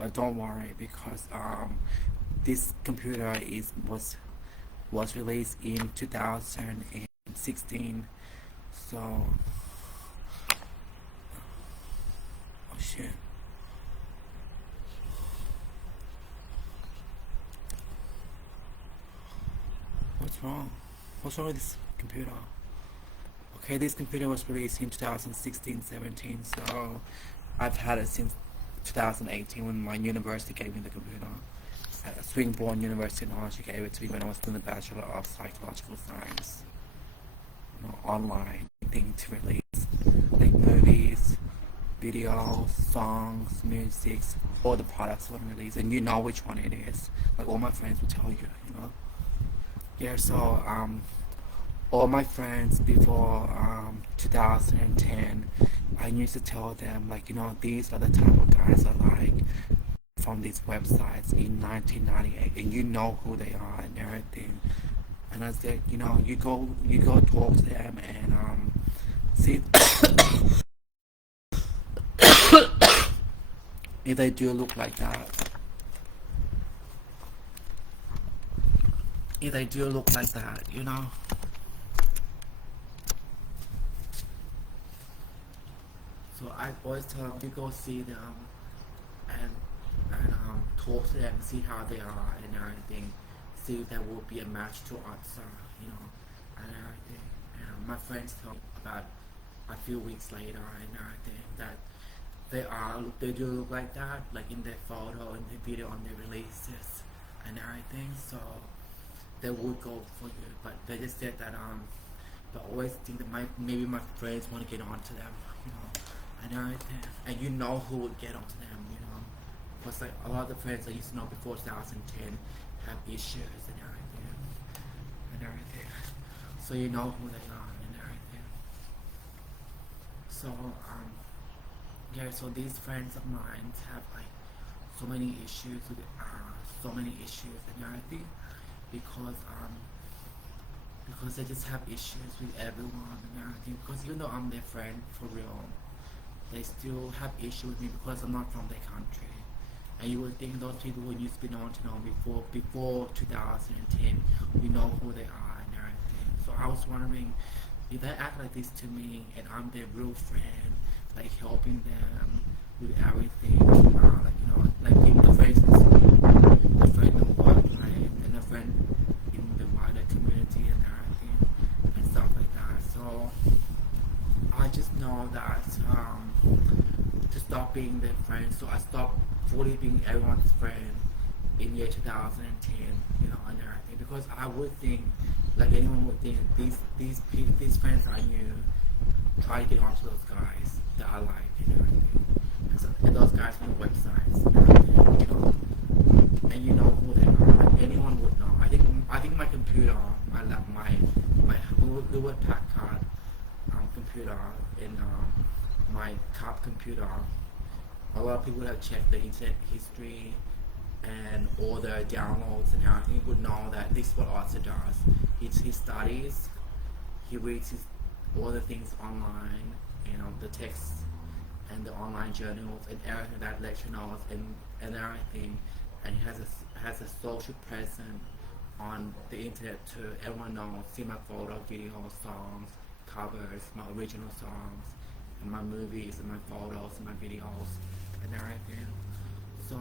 but don't worry because this computer was released in 2016. So, oh shit. What's wrong? What's wrong with this computer? Okay, this computer was released in 2016-17, so I've had it since 2018 when my university gave me the computer. At Swinburne University of Technology gave it to me when I was doing the Bachelor of Psychological Science. You know, online thing to release, like movies, videos, songs, musics, all the products when released, and you know which one it is. Like all my friends will tell you, you know. Yeah, so all my friends before 2010, I used to tell them like, you know, these are the type of guys I like from these websites in 1998, and you know who they are and everything. And I said, you know, you go talk to them and see if they do look like that. If they do look like that, you know. So I always tell them, you go see them and talk to them, see how they are and everything. See if there will be a match to Otsa, you know, and everything. And my friends told me about a few weeks later and everything that they do look like that, like in their photo and the video on their releases and everything. So they would go for you, but they just said that but always think that maybe my friends want to get onto them, you know, and everything, and you know who would get onto them, you know, because like a lot of the friends I used to know before 2010 have issues and everything, so you know who they are and everything. So yeah, so these friends of mine have like so many issues with and everything because they just have issues with everyone and everything. Because even though I'm their friend for real, they still have issues with me because I'm not from their country. And you would think those people who used to be known to know before 2010, we know who they are and everything. So I was wondering if they act like this to me and I'm their real friend, like helping them with everything, like you know, like being the friends in school, a friend in the workplace, and a friend in the wider community and everything, and stuff like that. So I just know that to stop being their friend, so I stopped fully being everyone's friend in year 2010, you know, and everything, because I would think, like anyone would think, these friends I knew try to get onto those guys that I like and everything. And those guys from the websites, you know, and you know who they are. Like anyone would know. I think my computer, my Hewlett Packard computer and my cop computer. A lot of people have checked the internet history and all the downloads and everything. Would know that this is what Otsa does. He studies, he reads all the things online, you know, the texts and the online journals and everything that lecture notes and everything, and he has a social presence on the internet to everyone knows, see my photo, videos, songs, covers, my original songs, and my movies and my photos and my videos and everything. So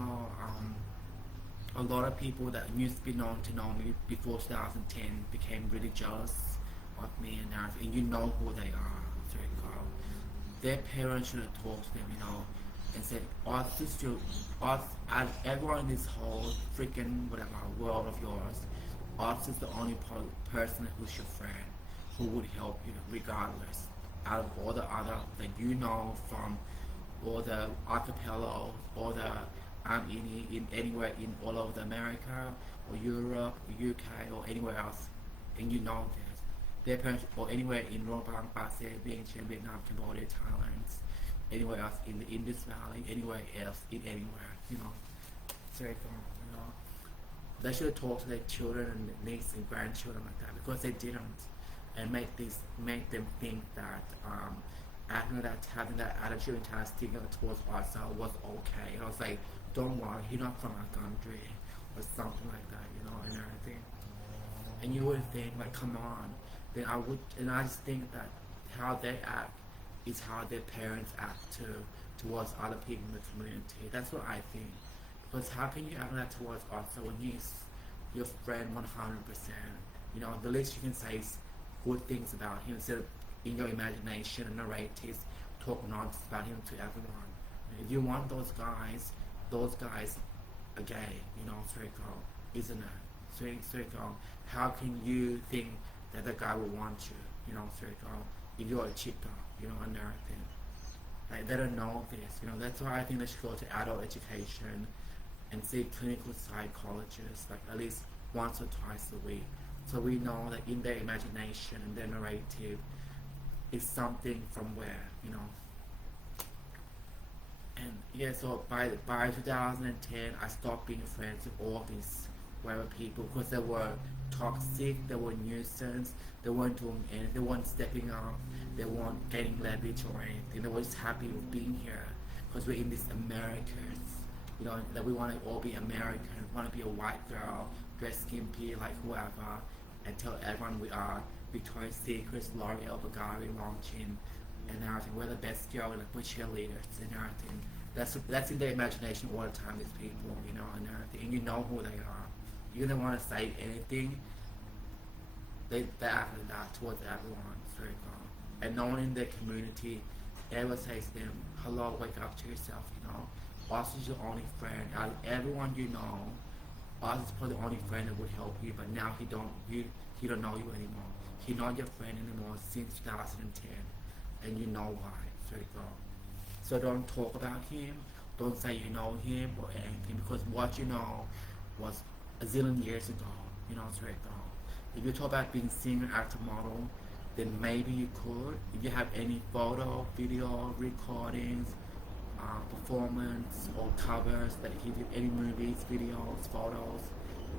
a lot of people that used to be known to know me before 2010 became really jealous of me and everything. And you know who they are, so their parents should have talked to them, you know, and said, everyone in this whole freaking whatever world of yours, Oz is the only person who's your friend, who would help you regardless. Out of all the other that you know from all the archipelagos, all the in anywhere in all over America or Europe, or UK or anywhere else, and you know this. Their parents or anywhere in Robang, Pasay, Vietnam, Vietnam, Cambodia, Thailand, anywhere else in the Indus Valley, anywhere else in anywhere, you know. So you know, they should talk to their children and nieces and grandchildren like that because they didn't, and make them think that acting that having that attitude and kind of stigma towards ourselves was okay. And I was like, don't worry, he's not from our country, or something like that, and everything. And you would think, like, come on. Then I just think that how they act is how their parents act towards other people in the community. That's what I think. Because how can you act that towards Otsa when he's your friend 100%? The least you can say is good things about him instead of in your imagination and narratives talk nonsense about him to everyone. If you want those guys are gay, Sriko, isn't it? Sriko, how can you think that the guy will want you, Sriko, if you're a chica, and everything? Like, they don't know this, that's why I think they should go to adult education and see clinical psychologists, like at least once or twice a week. So we know that in their imagination and their narrative is something from where, And yeah, so by 2010, I stopped being friends with all these whatever people because they were toxic, they were nuisance, they weren't doing anything, they weren't stepping up, they weren't getting leverage or anything. They were just happy with being here because we're in this Americans, that we want to all be American, want to be a white girl, dress skimpy like whoever, and tell everyone we are Victoria's Secret, L'Oreal, Bulgari, Longchin, and everything. We're the best girl, like we're cheerleaders and everything. That's in their imagination all the time. These people, and everything, and you know who they are. You don't want to say anything. They act like that towards everyone. It's very cool. And no one in their community ever says to them, "Hello, wake up to yourself." Us is your only friend. Out of everyone us is probably the only friend that would help you. But now he don't know you anymore. He's not your friend anymore since 2010, and you know why. It's very cool. So don't talk about him. Don't say you know him or anything because what you know was a zillion years ago. It's very cool. If you talk about being singer, actor, model, then maybe you could. If you have any photo, video, recordings, performance or covers that he did, any movies, videos, photos,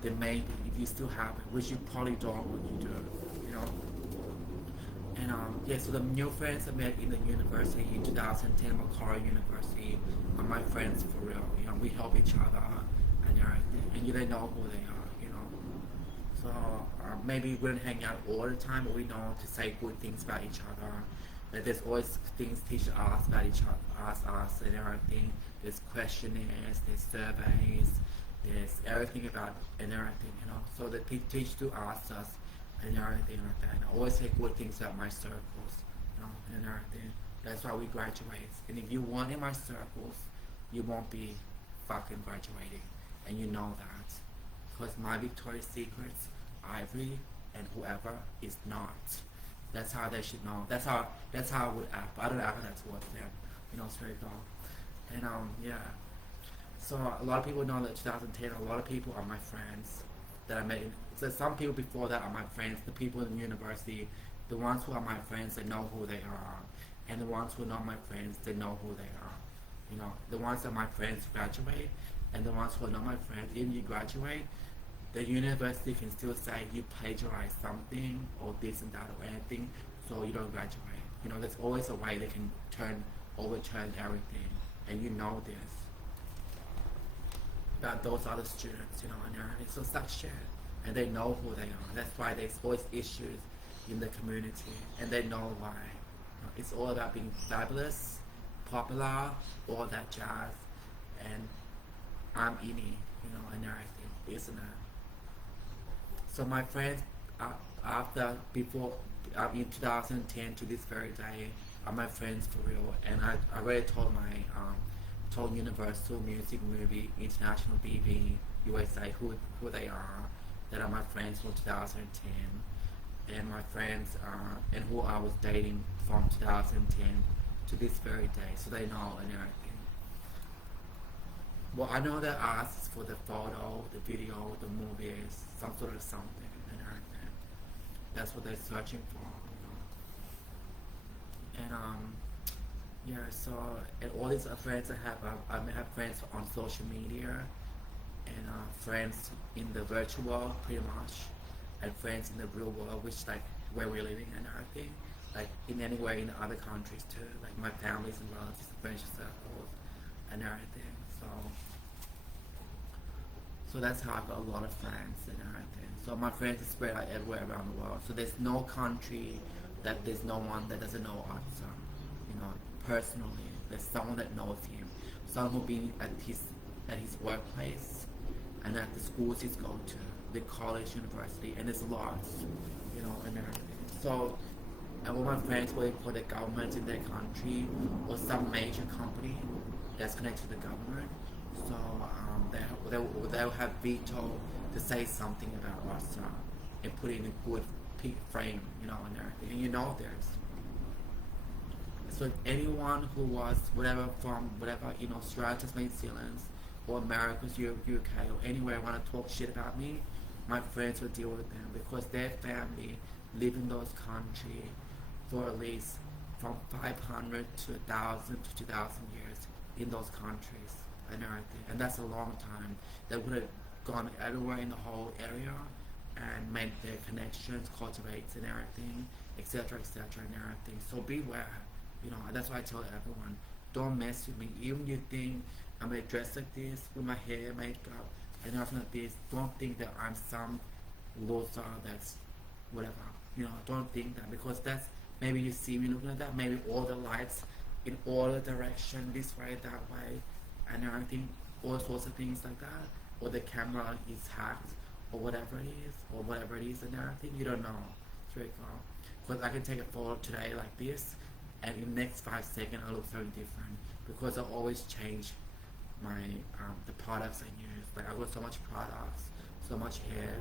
then maybe if you still have it, which you probably don't when you do, And yeah, so the new friends I met in the university in 2010, Macquarie University, are my friends for real. We help each other and everything, and they know who they are. So maybe we don't hang out all the time, but we know to say good things about each other. That there's always things teach us about each other, us and everything. There's questionnaires, there's surveys, there's everything about and everything. So they teach to us and everything like that. And I always say good things about my circles, and everything. That's why we graduate. And if you weren't in my circles, you won't be fucking graduating, and you know that. Because my Victoria's Secrets, Ivory, and whoever is not. That's how they should know. That's how I would act. But I don't act that towards them. It's very cool. And yeah. So a lot of people know that 2010. A lot of people are my friends that I met. So some people before that are my friends. The people in the university, the ones who are my friends, they know who they are, and the ones who are not my friends, they know who they are. The ones that my friends graduate, and the ones who are not my friends, even you graduate, the university can still say you plagiarize something or this and that or anything, so you don't graduate. There's always a way they can overturn everything, and you know this about those other students, and everything. So such shit, and they know who they are. That's why there's always issues in the community, and they know why. It's all about being fabulous, popular, all that jazz, and I'm ini, and everything, isn't it? So my friends, before in 2010 to this very day, are my friends for real. And I already told told Universal Music Movie International BB USA who they are, that are my friends from 2010, and my friends and who I was dating from 2010 to this very day. So they know and everything. Well, I know they ask for the photo, the video, the movies, some sort of something, and everything. That's what they're searching for, And yeah, so and all these friends I have friends on social media, and friends in the virtual world, pretty much, and friends in the real world, which like where we're living and everything, like in anywhere in other countries too, like my family's and relatives, and friendship circles, and everything. So So that's how I got a lot of friends and everything. So my friends are spread out everywhere around the world. So there's no country that there's no one that doesn't know Otsa. You know, personally, there's someone that knows him. Someone who been at his workplace and at the schools he's going to, the college, university, and there's lots, you know, and everything. So, and all my friends work for the government in their country or some major company that's connected to the government. So they'll have veto to say something about us and put it in a good frame, you know, and everything. And you know there's. So if anyone who was whatever from whatever in Australia, just New Zealand, or America, UK, or anywhere want to talk shit about me, my friends will deal with them because their family live in those countries for at least from 500 to 1,000 to 2,000 years in those countries and everything. And that's a long time. They would have gone everywhere in the whole area and made their connections, cultivates and everything, etc., and everything. So beware, you know, and that's why I tell everyone, don't mess with me. Even you think I'm gonna dress like this with my hair, makeup, and everything like this, don't think that I'm some loser that's whatever. You know, don't think that because that's maybe you see me looking at that, maybe all the lights in all the direction, this way, that way, and everything, all sorts of things like that, or the camera is hacked, or whatever it is, and everything, you don't know. It's very cool. Because I can take a photo today like this, and in the next 5 seconds I look very different because I always change my the products I use. Like I got so much products, so much hair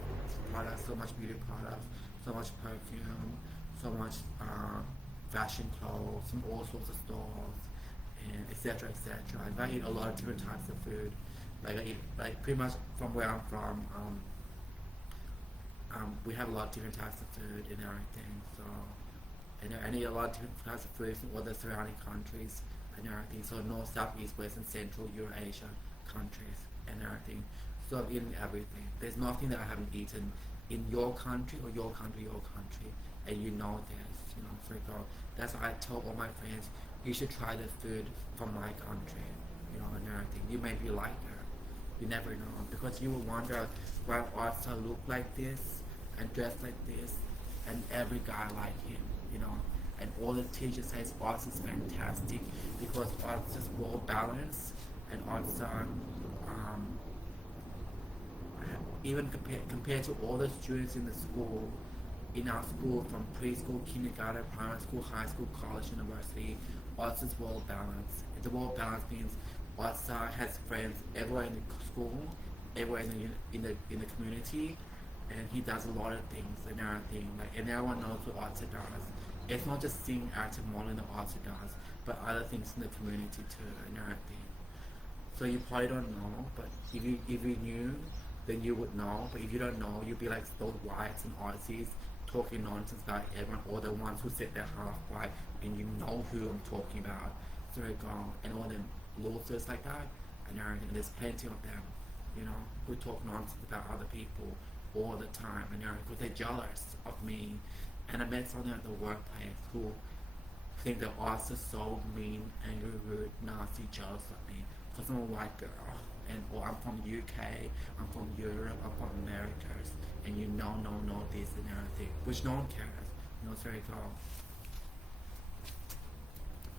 products, so much beauty products, so much perfume, so much fashion clothes from all sorts of stores, and etc. And I eat a lot of different types of food. Like I eat like pretty much from where I'm from. We have a lot of different types of food and everything. So and I eat a lot of different types of food from all the surrounding countries and everything. So North, South, East, West, and Central Eurasia countries and everything. So I've eaten everything. There's nothing that I haven't eaten in your country or your country, and you know this, you know. So that's why I tell all my friends, you should try the food from my country, you know, and everything. You may be like her, you never know, because you will wonder why Otsa look like this and dress like this, and every guy like him, you know. And all the teachers say Otsa is fantastic because Otsa's well balanced and Otsa even compared to all the students in the school, in our school, from preschool, kindergarten, primary school, high school, college, university, Otsa's well balanced. The well balanced means Otsa has friends everywhere in the school, everywhere in the community, and he does a lot of things and everything. Like, and everyone knows what Otsa does. It's not just singing, acting, modeling that Otsa does, but other things in the community too and everything. So you probably don't know, but if you knew, then you would know. But if you don't know, you'd be like those whites and Aussies talking nonsense about everyone, or the ones who said they're half white, and you know who I'm talking about. So they go, and all them losers like that, and there's plenty of them, you know, who talk nonsense about other people all the time, and because they're jealous of me. And I met someone at the workplace who think that Otsa's so mean, angry, rude, nasty, jealous of me because I'm a white girl, and or I'm from UK, I'm from Europe, I'm from Americas, and you know this and everything, which no one cares, you know. It's very cool,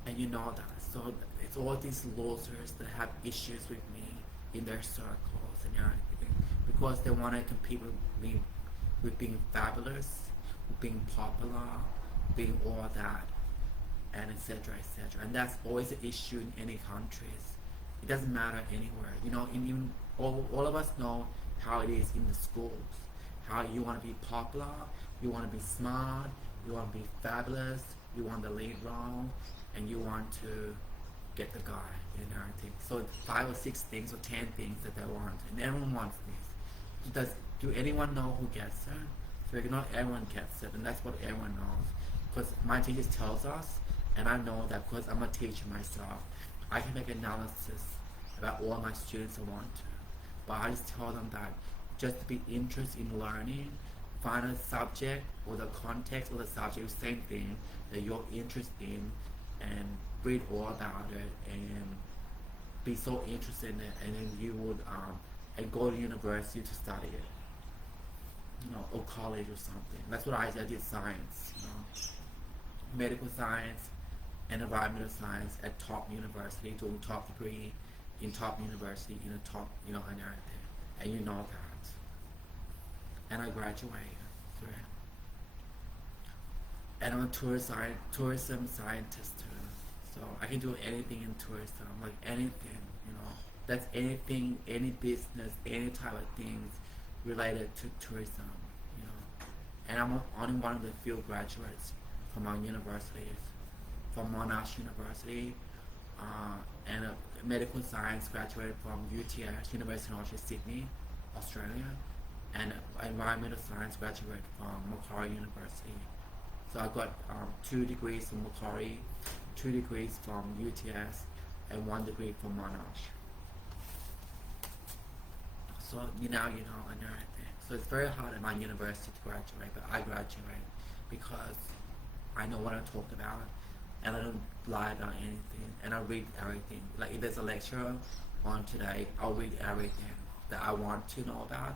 and you know that. So it's all these losers that have issues with me in their circles and everything because they want to compete with me, with being fabulous, with being popular, being all that, and etc. And that's always an issue in any countries. It doesn't matter anywhere, you know. Even all of us know how it is in the schools. How you want to be popular, you want to be smart, you want to be fabulous, you want the lead role, and you want to get the guy and everything. So 5 or 6 things or 10 things that they want, and everyone wants this. Do anyone know who gets it? So not everyone gets it, and that's what everyone knows. Because my teacher tells us, and I know that because I'm a teacher myself, I can make analysis about all my students I want to. But I just tell them that just to be interested in learning, find a subject or the context of the subject, same thing that you're interested in, and read all about it and be so interested in it, and then you would and go to university to study it, or college or something. That's what I did science, medical science and environmental science at top university, doing top degree in top university, in a top, and everything. And you know that. And I graduated. Right? And I'm a tourism scientist too. So I can do anything in tourism, like anything, That's anything, any business, any type of things related to tourism, And I'm only one of the few graduates from our universities, from Monash University, and a medical science graduate from UTS, University of Sydney, Australia, and environmental science graduate from Macquarie University. So I got 2 degrees from Macquarie, 2 degrees from UTS, and 1 degree from Monash. So and everything. So it's very hard at my university to graduate, but I graduate because I know what I talk about, and I don't lie about anything, and I read everything. Like if there's a lecture on today, I'll read everything that I want to know about,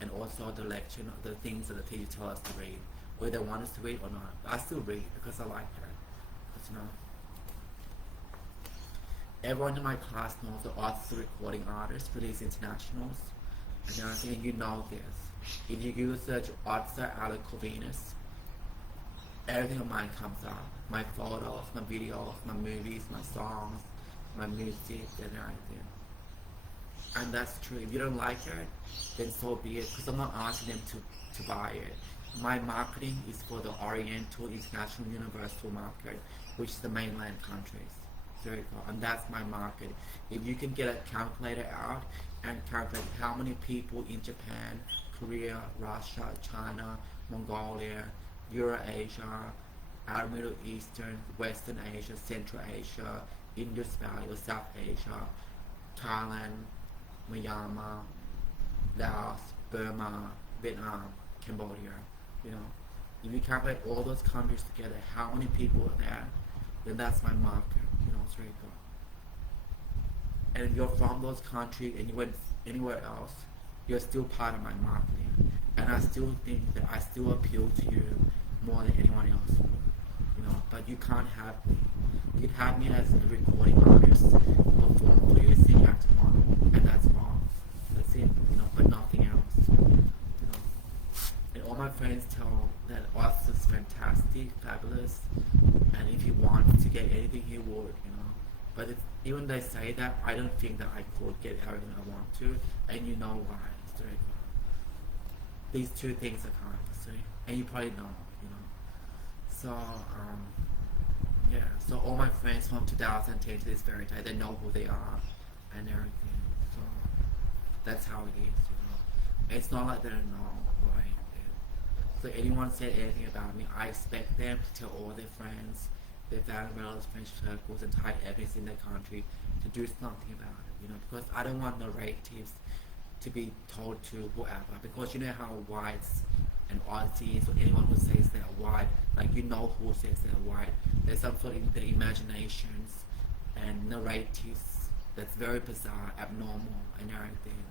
and also the lecture, the things that the teacher tells us to read, whether they want us to read or not. But I still read because I like it. But, everyone in my class knows the Otsa recording artist for these internationals. And I think you know this. If you search Otsa Alec Corvinus, everything of mine comes up. My photos, my videos, my movies, my songs, my music, and everything. And that's true. If you don't like it, then so be it. Because I'm not asking them to buy it. My marketing is for the Oriental International Universal Market, which is the mainland countries. Very cool. And that's my market. If you can get a calculator out and calculate how many people in Japan, Korea, Russia, China, Mongolia, Eurasia, Arab Middle Eastern, Western Asia, Central Asia, Indus Valley or South Asia, Thailand, Myanmar, Laos, Burma, Vietnam, Cambodia, If you calculate all those countries together, how many people are there, then that's my market, it's very good. And if you're from those countries and you went anywhere else, you're still part of my marketing. And I still think that I still appeal to you more than anyone else, but you can't have me. You can have me as a recording artist, perform for you, sing act model, and that's all. That's it, but nothing else. And all my friends tell that Otsa is fantastic, fabulous, and if he wants to get anything, he would, But even they say that, I don't think that I could get everything I want to, and you know why. It's very good. These 2 things are kind of see, and you probably know, So, so all my friends from 2010 to this very day, they know who they are and everything. So that's how it is, It's not like they don't know who I am. So anyone said anything about me, I expect them to tell all their friends, their family relatives, friends, circles, entire ethnics in their country to do something about it, because I don't want narratives to be told to whoever, because you know how whites and Aussies or anyone who says they're white, like who says they're white, there's some sort of their imaginations and narratives that's very bizarre, abnormal, and everything.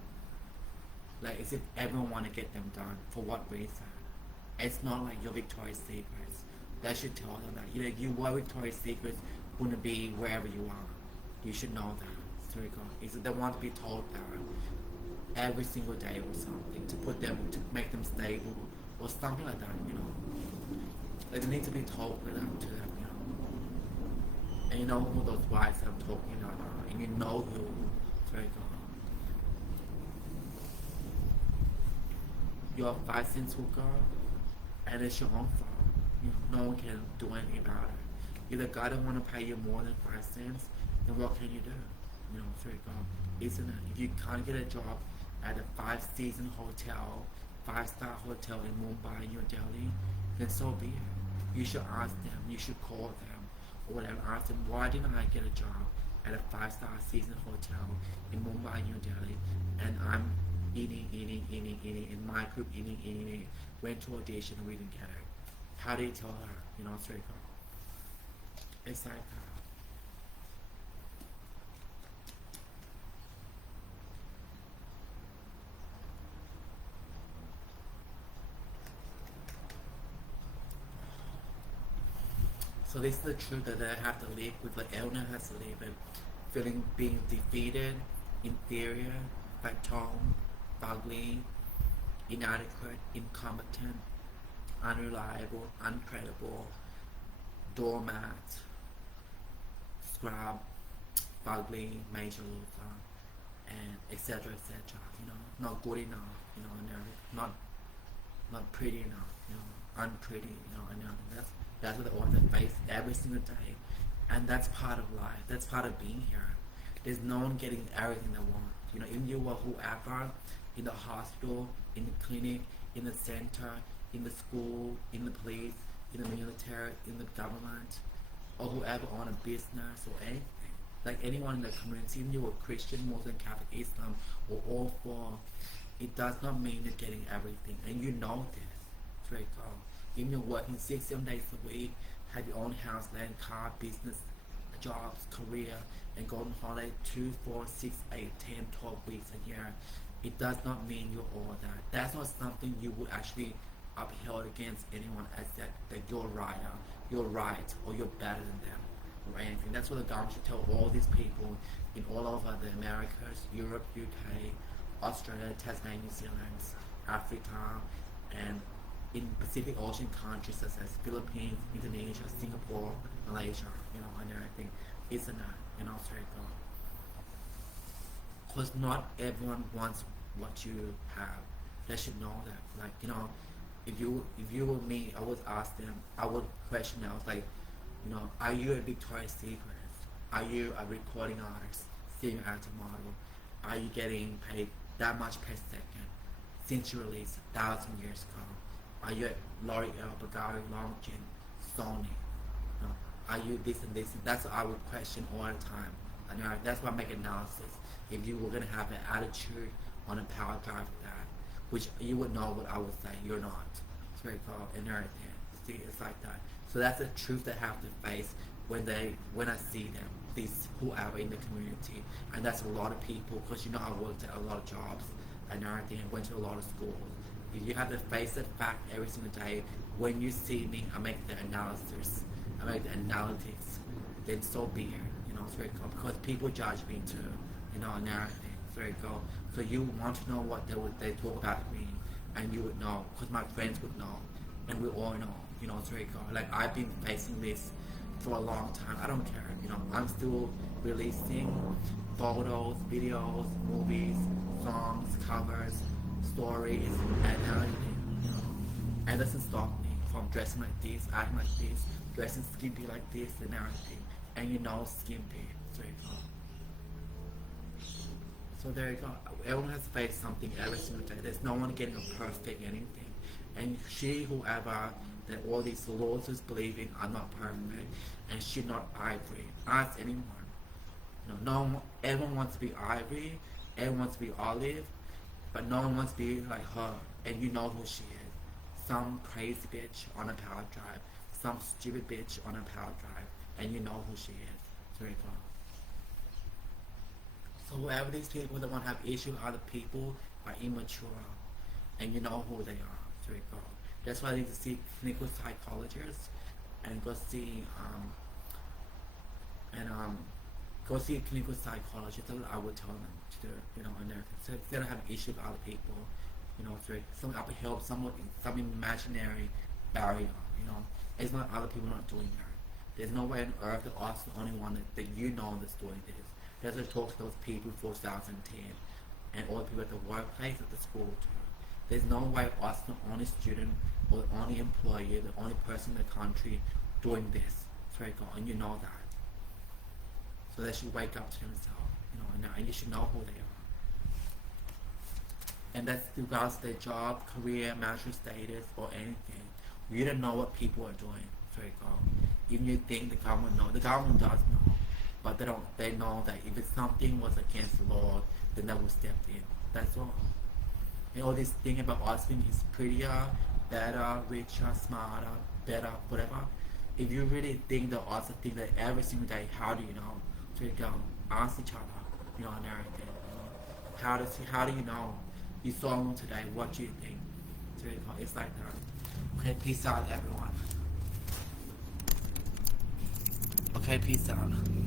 Like as if everyone want to get them done, for what reason? It's not like your Victoria's Secrets. That should tell them that, you were Victoria's Secret, wouldn't be wherever you are. You should know that. It's very good. It's that they want to be told that every single day or something, to make them stable or something like that, Like they need to be told to them, And you know who those whites I'm talking about are, and you know who. It's very good. You're a 5 cent hooker, and it's your own fault. No one can do anything about it. If the guy don't want to pay you more than 5 cents, then what can you do? It's very good, isn't it? If you can't get a job at a 5-season hotel, 5-star hotel in Mumbai, New Delhi, then so be it. You should ask them, you should call them, or whatever, ask them, why didn't I get a job at a 5-star season hotel in Mumbai, New Delhi, and I'm eating, in my group eating, went to audition and we didn't get it. How do you tell her? It's very good. It's like So this is the truth that I have to live with, like everyone has to live with. Feeling being defeated, inferior, phantom, ugly, inadequate, incompetent, unreliable, uncredible, doormat, scrub, ugly, major loser, and etc. etc. You know, not good enough. You know, and not pretty enough. You know, unpretty. You know, and that's what the author face every single day, and that's part of life. That's part of being here. There's no one getting everything they want. You know, even you were whoever, in the hospital, in the clinic, in the center, in the school, in the police, in the military, in the government, or whoever on a business or anything. Like anyone in the community, even you were Christian, Muslim, Catholic, Islam, or all four, it does not mean you're getting everything. And you know this. It's very cool. Even you're working 6-7 days a week, have your own house, land, car, business, jobs, career, and go on holiday 2, 4, 6, 8, 10, 12 weeks a year. It does not mean you're all that. That's not something you would actually upheld against anyone as that you're right, or you're better than them, or anything. That's what the government should tell all these people in all over the Americas, Europe, UK, Australia, Tasmania, New Zealand, Africa, and in Pacific Ocean countries such as Philippines, Indonesia, Singapore, Malaysia, you know, and everything. Isn't that, you know, Australia? Because not everyone wants what you have. They should know that. Like, you know, if you were me, I would ask them, I would question them. I was like, you know, are you a Victoria's Secret? Are you a recording artist, singer, actor, model? Are you getting paid that much per second since you released 1,000 years ago? Are you at L'Oreal, Bulgari, Longchamp, Sony? You know, are you this and this? And that's what I would question all the time. And that's why I make analysis. If you were gonna have an attitude on a power drive like that, which you would know what I would say, you're not. It's very cool and everything. See, it's like that. So that's the truth they have to face when I see them, these whoever in the community, and that's a lot of people. Because you know I worked at a lot of jobs and everything, and went to a lot of schools. You have to face that fact every single day. When you see me, I make the analysis, I make the analytics. Then so be it. You know, it's very cool because people judge me too. You know, and everything. It's very cool. So you want to know what they talk about me, and you would know because my friends would know, and we all know. You know, it's very cool. Like I've been facing this for a long time. I don't care. You know, I'm still releasing photos, videos, movies, songs, covers, stories, and everything. You know, and it doesn't stop me from dressing like this, acting like this, dressing skimpy like this, and everything. And you know, skimpy. It's very cool. So there you go. Everyone has faced something every single day. There's no one getting a perfect anything. And whoever that all these losers believe in are not perfect and should not ivory. Ask anyone. You know, everyone wants to be Ivory, everyone wants to be Olive, but no one wants to be like her. And you know who she is. Some crazy bitch on a power drive, some stupid bitch on a power drive, and you know who she is. It's very cool. So whoever these people that want to have issues with other people are immature, and you know who they are. It's very cool. That's why I need to see clinical psychologists and go see go see a clinical psychologist. That's what I would tell them to do, you know, and everything. So instead of having issues with other people, you know, through some upper help, some imaginary barrier, you know. It's not other people not doing that. There's no way on earth that us the only one that you know that's doing this. There's a talk to those people 2010 and all the people at the workplace, at the school too. There's no way us the only student or the only employee, the only person in the country doing this. It's very cool, and you know that. So they should wake up to themselves, you know, and you should know who they are. And that's regardless of their job, career, marital status, or anything. You don't know what people are doing. It's very cool. Even you think the government knows. The government does know, but they don't. They know that if it's something was against the law, then they will step in. That's all. And all this thing about us being is prettier, better, richer, smarter, better, whatever. If you really think that us think that every single day, how do you know? So you go, ask each other, you know, and everything. How do you know? You saw them today, what do you think? So it's like that. Okay, peace out everyone. Okay, peace out.